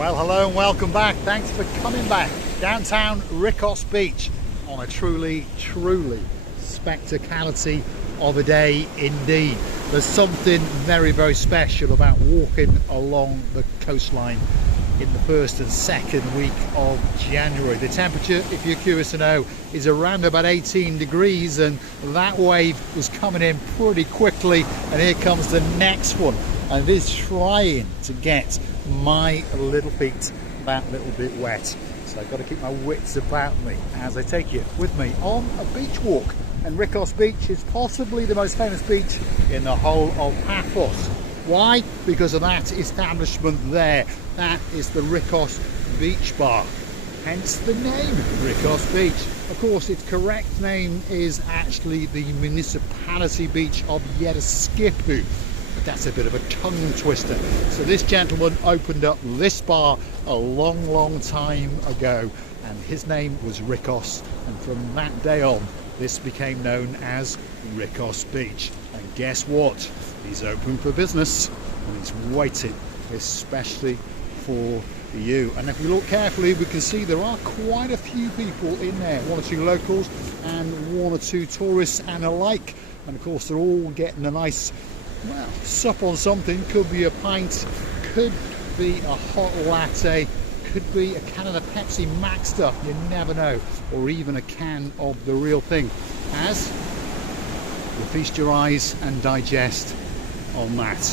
Well, hello and welcome back. Thanks for coming back. Downtown Rikkos Beach on a truly spectacality of a day indeed. There's something very special about walking along the coastline in the first and second week of January. The temperature, if you're curious to know, is around about 18 degrees, and that wave was coming in pretty quickly, and here comes the next one, and it is trying to get my little feet that little bit wet. So I've got to keep my wits about me as I take you with me on a beach walk. And Rikkos Beach is possibly the most famous beach in the whole of Paphos. Why? Because of that establishment there. That is the Rikkos Beach Bar. Hence the name Rikkos Beach. Of course, its correct name is actually the municipality beach of Yereskipu. But that's a bit of a tongue twister. So this gentleman opened up this bar a long time ago, and his name was Rikkos, and from that day on this became known as Rikkos Beach. And guess what? He's open for business, and he's waiting especially for you. And if we look carefully, we can see there are quite a few people in there, one or two locals and one or two tourists and alike. And of course they're all getting a nice, well, sup on something. Could be a pint, could be a hot latte, could be a can of the Pepsi Max stuff, you never know, or even a can of the real thing, as you feast your eyes and digest on that,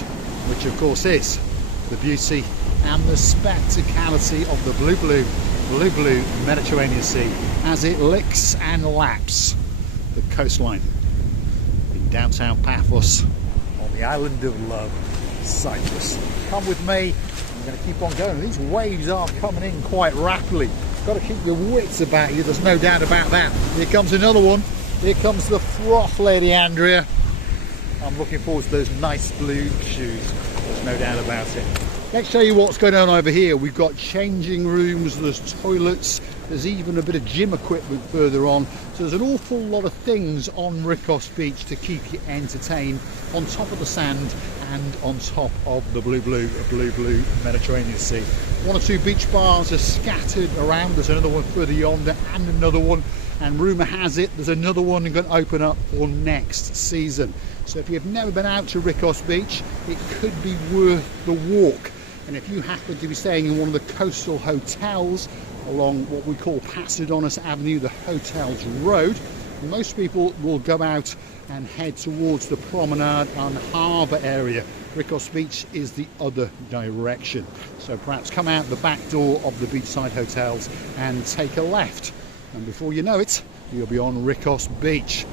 which of course is the beauty and the spectacality of the blue Mediterranean Sea as it licks and laps the coastline in downtown Paphos on the island of love, Cyprus. Come with me, I'm going to keep on going. These waves are coming in quite rapidly. Got to keep your wits about you, there's no doubt about that. Here comes another one. Here comes the froth, Lady Andrea. I'm looking forward to those nice blue shoes, there's no doubt about it. Let's show you what's going on over here. We've got changing rooms, there's toilets, there's even a bit of gym equipment further on. So there's an awful lot of things on Rikkos Beach to keep you entertained on top of the sand and on top of the blue Mediterranean Sea. One or two beach bars are scattered around. There's another one further yonder and another one. And rumour has it there's another one going to open up for next season. So if you've never been out to Rikkos Beach, it could be worth the walk. And if you happen to be staying in one of the coastal hotels along what we call Passidonis Avenue, the Hotels Road, most people will go out and head towards the promenade and harbour area. Rikkos Beach is the other direction. So perhaps come out the back door of the beachside hotels and take a left. And before you know it, you'll be on Rikkos Beach.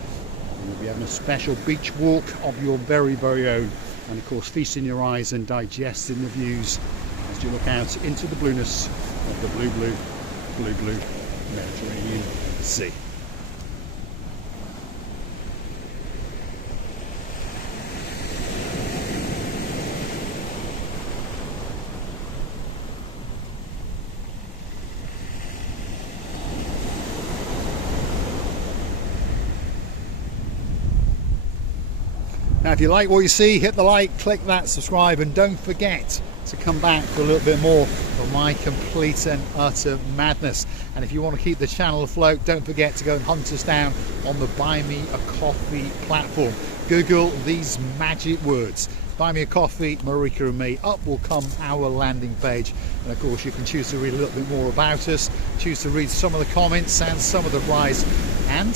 You'll be having a special beach walk of your very own. And of course feasting your eyes and digesting the views as you look out into the blueness of the blue Mediterranean Sea. Now if you like what you see, hit the like, click that subscribe, and don't forget to come back for a little bit more of my complete and utter madness. And if you want to keep the channel afloat, don't forget to go and hunt us down on the Buy Me a Coffee platform. Google these magic words: Buy Me a Coffee, Marika and me. Up will come our landing page, and of course you can choose to read a little bit more about us, choose to read some of the comments and some of the replies, and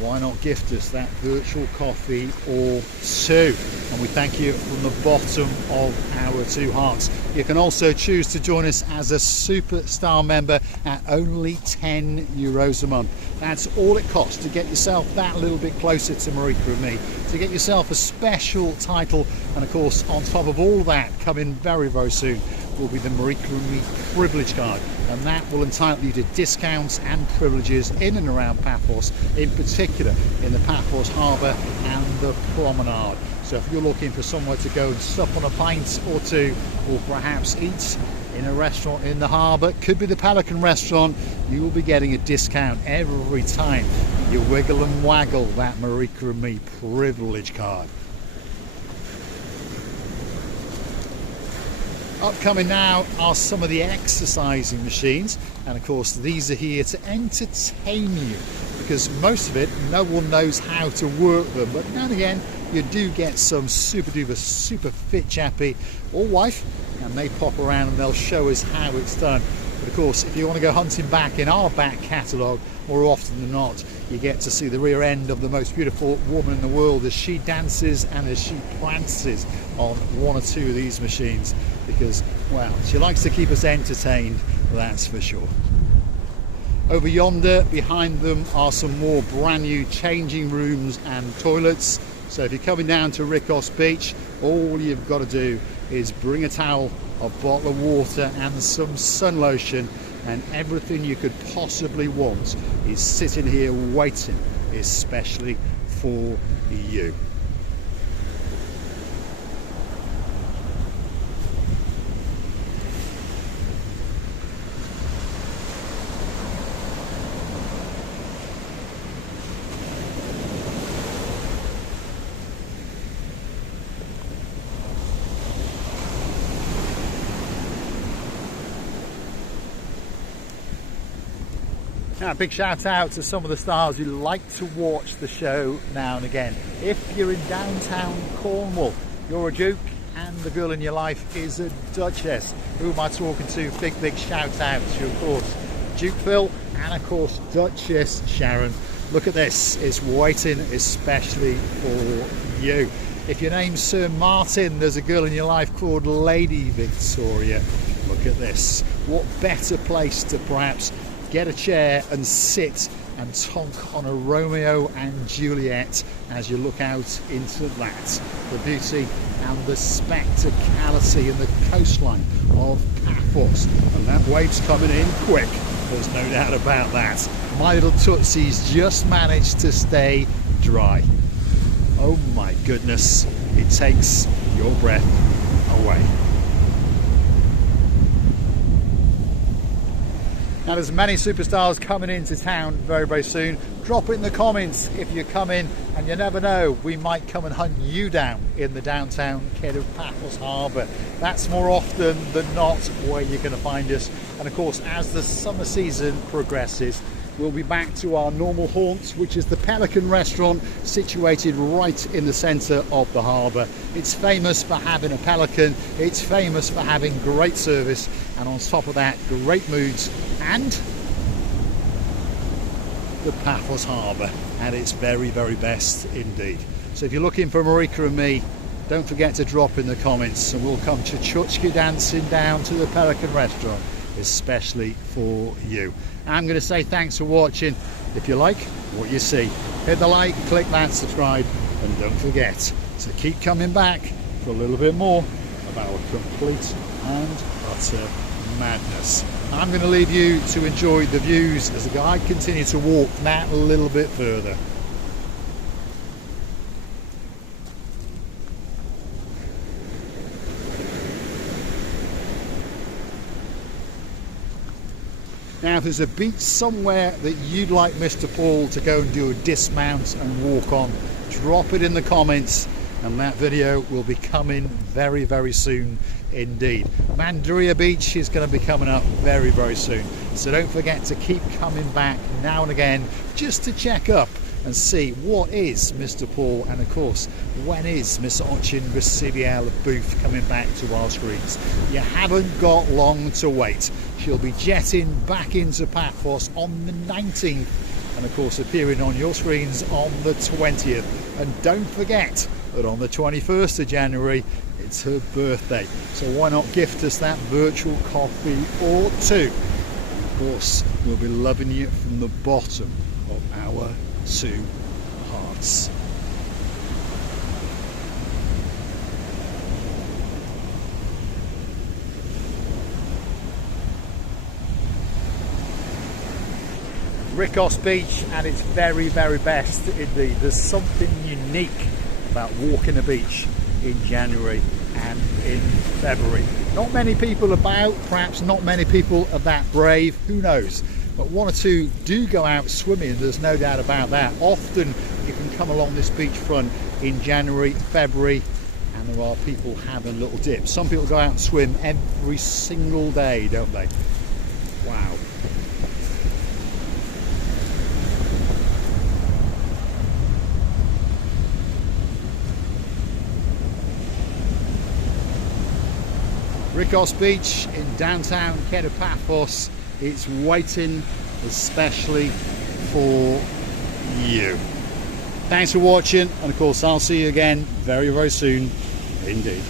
why not gift us that virtual coffee or two? And we thank you from the bottom of our two hearts. You can also choose to join us as a superstar member at only €10 a month. That's all it costs to get yourself that little bit closer to Marika and me, to get yourself a special title. And of course, on top of all that, coming very soon, will be the Marika and me privilege card, and that will entitle you to discounts and privileges in and around Paphos, in particular in the Paphos Harbour and the promenade. So if you're looking for somewhere to go and sup on a pint or two, or perhaps eat in a restaurant in the harbour, could be the Pelican restaurant, you will be getting a discount every time you wiggle and waggle that Marika and me privilege card. Upcoming now are some of the exercising machines, and of course these are here to entertain you, because most of it no one knows how to work them, but now and again you do get some super duper super fit chappy or wife, and they pop around and they'll show us how it's done. But of course, if you want to go hunting back in our back catalogue, more often than not you get to see the rear end of the most beautiful woman in the world as she dances and as she prances on one or two of these machines, because, well, she likes to keep us entertained, that's for sure. Over yonder behind them are some more brand new changing rooms and toilets. So if you're coming down to Rikkos Beach, all you've got to do is bring a towel, a bottle of water and some sun lotion, and everything you could possibly want is sitting here waiting, especially for you. Now, a big shout out to some of the stars who like to watch the show now and again. If you're in downtown Cornwall, you're a Duke and the girl in your life is a Duchess. Who am I talking to? Big shout out to, of course, Duke Phil and of course Duchess Sharon. Look at this, it's waiting especially for you. If your name's Sir Martin, there's a girl in your life called Lady Victoria. Look at this. What better place to perhaps get a chair and sit and tonk on a Romeo and Juliet as you look out into that. The beauty and the spectacality and the coastline of Paphos. And that wave's coming in quick, there's no doubt about that. My little tootsie's just managed to stay dry. Oh my goodness, it takes your breath away. Now there's many superstars coming into town very soon. Drop it in the comments if you're coming, and you never know, we might come and hunt you down in the downtown kid of Paphos Harbour. That's more often than not where you're going to find us. And of course, as the summer season progresses, we'll be back to our normal haunts, which is the Pelican restaurant situated right in the centre of the harbour. It's famous for having a pelican, it's famous for having great service, and on top of that, great moods and the Paphos Harbour at its very best indeed. So if you're looking for Marika and me, don't forget to drop in the comments and we'll come chuchki dancing down to the Pelican restaurant, especially for you. I'm going to say thanks for watching. If you like what you see, hit the like, click that subscribe, and don't forget to keep coming back for a little bit more of our complete and utter madness. I'm going to leave you to enjoy the views as the guide continues to walk that a little bit further. Now, if there's a beach somewhere that you'd like Mr. Paul to go and do a dismount and walk on, drop it in the comments and that video will be coming very soon indeed. Mandaria Beach is going to be coming up very soon, so don't forget to keep coming back now and again just to check up and see what is Mr. Paul, and of course when is Miss Ochin Recibiel Booth coming back to our screens. You haven't got long to wait. She'll be jetting back into Paphos on the 19th and of course appearing on your screens on the 20th. And don't forget that on the 21st of January it's her birthday, so why not gift us that virtual coffee or two. Of course, we'll be loving you from the bottom of our two hearts. Rikkos Beach at its very best indeed. There's something unique about walking the beach in January and in February. Not many people about, perhaps not many people are that brave, who knows, but one or two do go out swimming, there's no doubt about that. Often you can come along this beachfront in January, February and there are people having a little dip. Some people go out and swim every single day, don't they? Wow. Rikkos Beach in downtown Paphos. It's waiting especially for you. Thanks for watching, and of course I'll see you again very, very soon indeed.